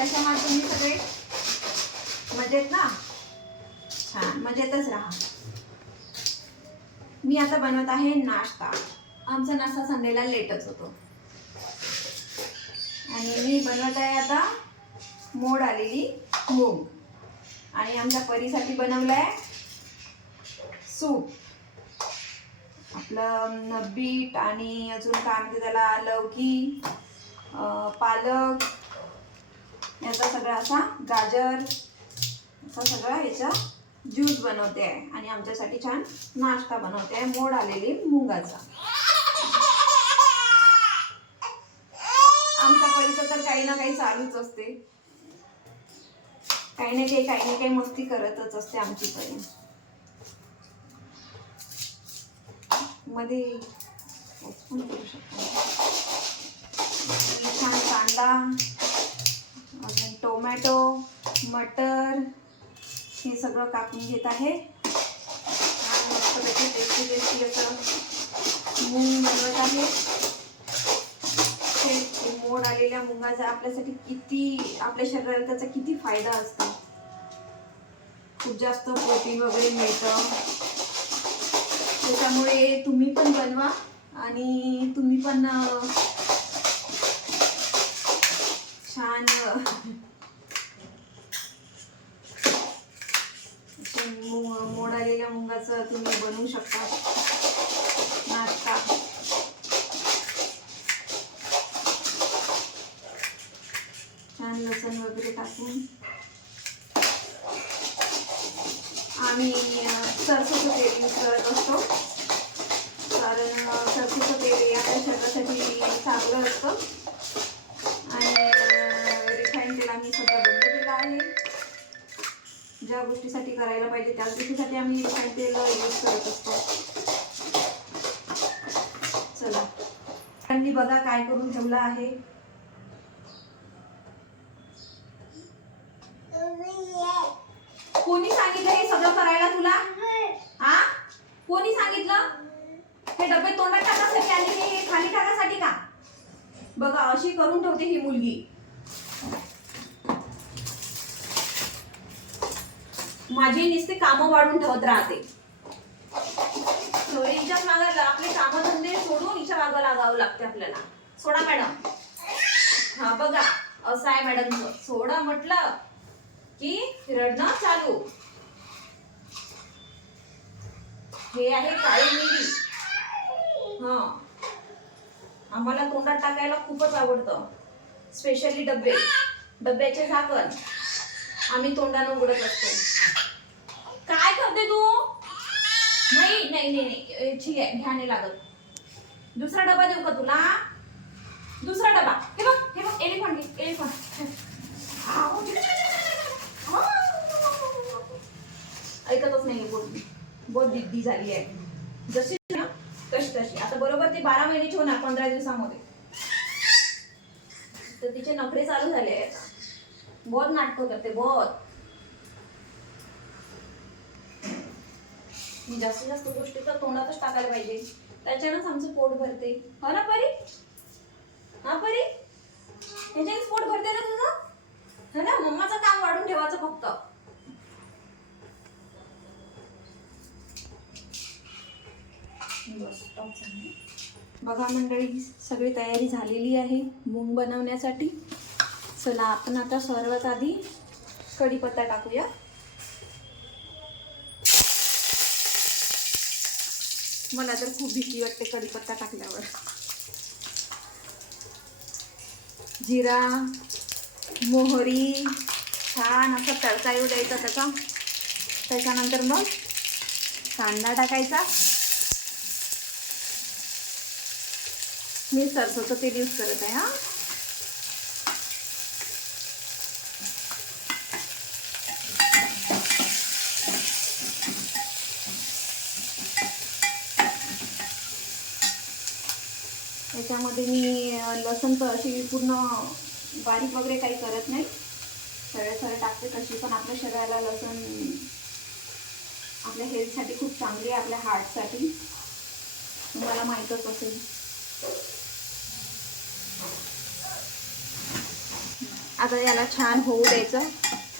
कशा आहात तुम्ही सगळे? मजेत ना? छान, मजेतच राहा. मी आता बनवत आहे नाश्ता. आमचा नाश्ता संडेला लेटच होतो आणि मी बनवत आहे आता मोड आलेली मूग आणि आमच्या परीसाठी बनवलंय सूप. आपलं बीट आणि अजून काय म्हणते त्याला, लौकी, पालक, याचा सगळा असा गाजर असा सगळा याचा ज्यूस बनवते आहे आणि आमच्यासाठी छान नाश्ता बनवते आहे मोड आलेली मुगाचा. आमच्या परीचं तर काही ना काही चालूच असते, काही ना काही मस्ती करतच असते आमची परी. मध्ये पण करू शकतो छान कांदा, अजून टोमॅटो, मटर हे सगळं कापून घेत आहे. मस्तपैकी टेस्टी टेस्टी असं मूग बनवत आहे. हे मोड आलेल्या मुगाचा आपल्यासाठी किती, आपल्या शरीराला त्याचा किती फायदा असतो. खूप जास्त प्रोटीन वगैरे मिळतं. त्याच्यामुळे तुम्ही पण बनवा आणि तुम्ही पण छान मोड आलेल्या मुगाचं तुम्ही बनवू शकता नाश्ता. छान लसूण वगैरे टाकून आम्ही सरसोचं तेल यूज करत असतो, कारण सरसोचं तेल आपल्या शरीरासाठी चांगलं असतं आणि रिफाईंड तेल आम्ही सध्या बंद केलं आहे. ज्या गोष्टीसाठी करायला पाहिजे त्याच गोष्टीसाठी आम्ही रिफाईंड तेल यूज करत असतो. चला, त्यांनी बघा काय करून ठेवलं आहे. कोणी सांगितलं हे सगळं करायला तुला? हा, कोणी सांगितलं? हे डबे तोंडात टाकासाठी आली की हे खाली टाकासाठी का? बघा अशी करून ठेवते ही मुलगी. माझी नुसते कामं वाढून ठेवत राहते. हिच्या मागे आपले कामधंदे सोडून हिच्या मागे लागावं लागते आपल्याला. सोडा मॅडम. हा बघा असं आहे मॅडमचं. सोडा म्हटलं की रडणं चालू. हे आहे काळी मिरी. हा, आम्हाला तोंडात टाकायला खूपच आवडतं. स्पेशली डब्याचे झाकण आम्ही तोंडानं उघडत असतो. काय करते तू? नाही नाही नाही ठीक आहे, घ्याने लागत. दुसरा डबा देऊ का तुला? दुसरा डबा. हे बघ एलिफंट ऐकतच नाही. बहुत जिद्दी झाली आहे. जशी ना तशी आता बरोबर ते 12 महिन्याची होणार 15 दिवसामध्ये. तर तिचे नखरे चालू झाले आहेत. बहुत नाटक करते बहुत. जास्तीत जास्त गोष्टी तर तोंडातच टाकायला पाहिजे, त्याच्यानंच आमचं पोट भरते. हो ना परी? हा परी, त्याच्यानेच पोट भरते ना तुझं? है ना? मम्माचं काम वाढून ठेवायचं फक्त. बघा मंडळी, सगळी तयारी झालेली आहे मूग बनवण्यासाठी. चला आपण आता सर्वात आधी कढीपत्ता टाकूया. मला तर खूप भीती वाटते कढीपत्ता टाकल्यावर. जिरा, मोहरी छान असा तडका येऊ द्यायचा त्याचा. त्याच्यानंतर मग कांदा टाकायचा. मी सरसोचं तेल यूज करत आहे. हा, त्याच्यामध्ये मी लसूण तर अशी पूर्ण बारीक वगैरे काही करत नाही, सरळ टाकते. कशी पण आपल्या शरीराला लसूण आपल्या हेल्थसाठी खूप चांगली आहे, आपल्या हार्टसाठी. तुम्हाला माहीतच असेल. आता याला छान होऊ द्यायचं,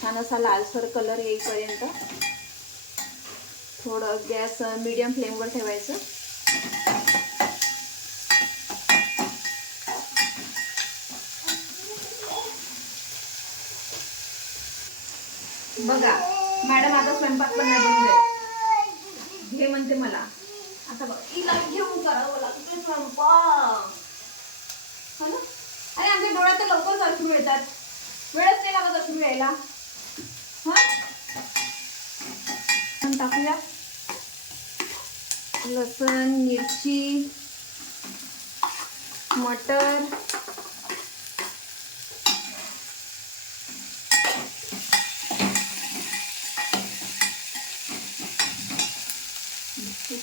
छान असा लालसर कलर येईपर्यंत. थोडं गॅस मीडियम फ्लेमवर ठेवायचं. बघा मॅडम आता स्वयंपाक पण नाही बनवू देत, घे म्हणते मला. आता बघ हिला घेऊन करावं लागतं स्वयंपाक, हो ना. अरे आमच्या डोळ्यात तर लवकर अश्रू येतात, वेळच नाही लागत अश्रू यायला. हा टाकूया लसण, मिरची, मटर,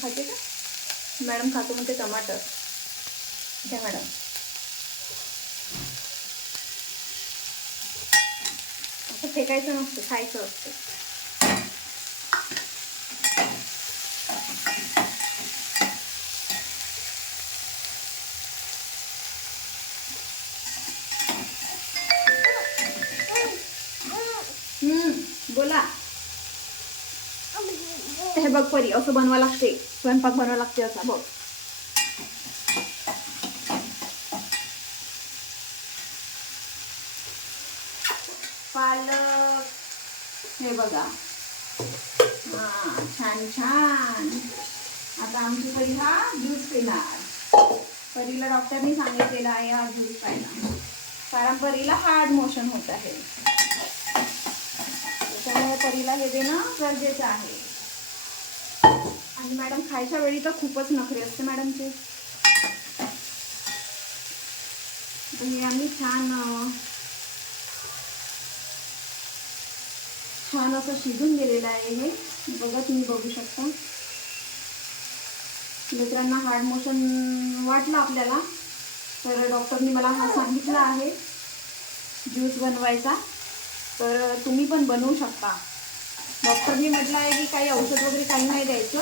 खाते का मॅडम? खातो म्हणते टमाटर. द्या मॅडम. असं फेकायचं नसतं, खायचं असतं. बोला. हे बघ परी, असं बनवा लागते, स्वयंपाक बनवा लागते असा बघ. पालक हे बघा, छान छान. आता आमची परी हा ज्यूस पिणार. परीला डॉक्टरनी सांगितलेलं आहे हा ज्यूस प्यायला, कारण परीला हार्ड मोशन होत आहे, त्यामुळे परीला हे देणं गरजेचं आहे. आणि मॅडम खायच्या वेळी तर खूपच नखरे असते मॅडमचे. हे आम्ही छान छान असं शिजून गेलेलं आहे हे बघा, तुम्ही बघू शकता. मित्रांना हार्ड मोशन वाटलं आपल्याला तर डॉक्टरनी मला हा सांगितला आहे ज्यूस बनवायचा, तर तुम्ही पण बनवू शकता. डॉक्टरनी म्हटलं आहे की काही औषध वगैरे काही नाही द्यायचं,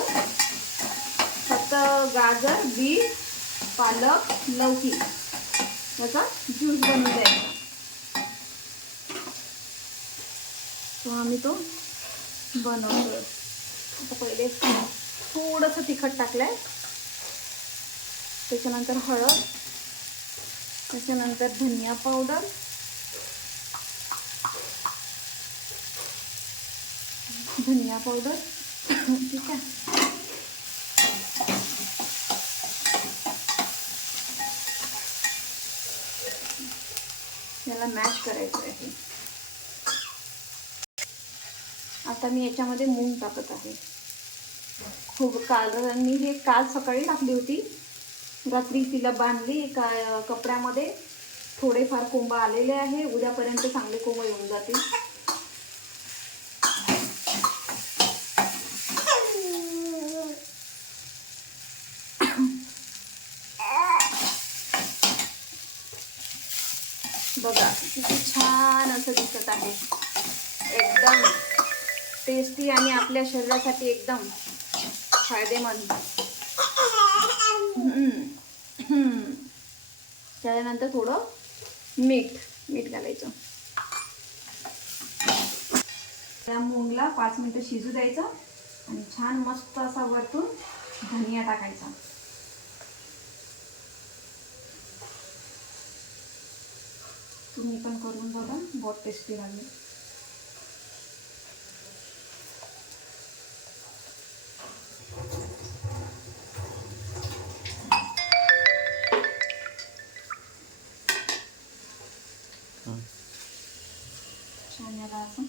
फक्त गाजर, बीट, पालक, लौकी याचा ज्यूस बनवून द्यायचा. तो आम्ही तो बनवतो. आता पहिले थोडंसं तिखट टाकलंय, त्याच्यानंतर हळद, त्याच्यानंतर धनिया पावडर, ठीक आहे. याला मॅश करायचं आहे. आता मी याच्यामध्ये मूग टाकत आहे. मी हे काल सकाळी टाकली होती, रात्री तिला बांधली एका कपड्यामध्ये. थोडेफार कोंब आलेले आहे, उद्यापर्यंत चांगले कोंब येऊन जातील. बघा किती छान असं दिसत आहे, एकदम टेस्टी आणि आपल्या शरीरासाठी एकदम फायदेमंद. त्याच्यानंतर थोडं मीठ घालायचं. त्या मूगला 5 मिनिटं शिजू द्यायचं आणि छान मस्त असा वरतून धनिया टाकायचा. तुम्ही पण करून बघा, बहुत टेस्टी लागेल. छान याला असं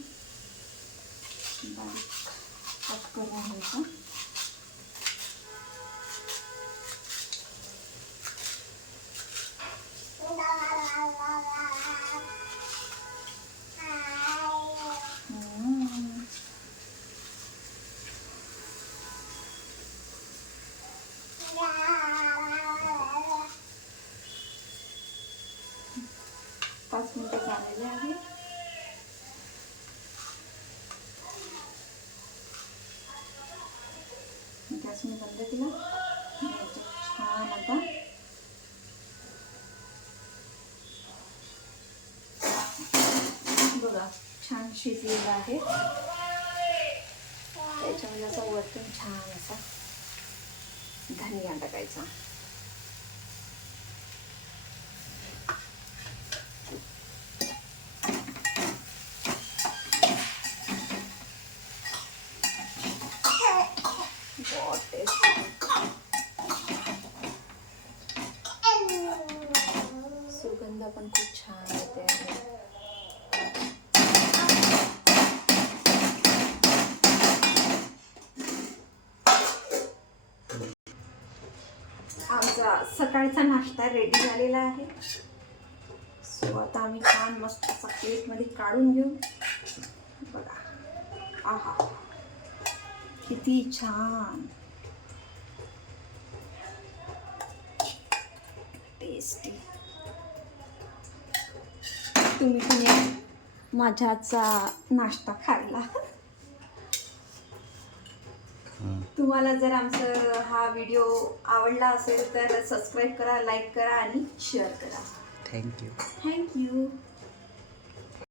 बारीक कट करून घ्यायचं. पाच मिनिटं झालेले आहे. गॅस मी बंद केला. छान आता छान शिजलेला आहे. त्याच्यामध्ये असा वरतून छान असा धनिया टाकायचा. सुगंध पण खूप छान येते आहे. आमचा सकाळचा नाश्ता रेडी झालेला आहे. सो आता आम्ही छान मस्त असा प्लेटमध्ये काढून घेऊ. बघा, आहा किती छान टेस्टी. तुम्ही पण या माझ्या हातचा नाश्ता खायला. तुम्हाला जर आमचा हा व्हिडिओ आवडला असेल तर सबस्क्राईब करा, लाईक करा आणि शेअर करा. थँक्यू. थँक्यू.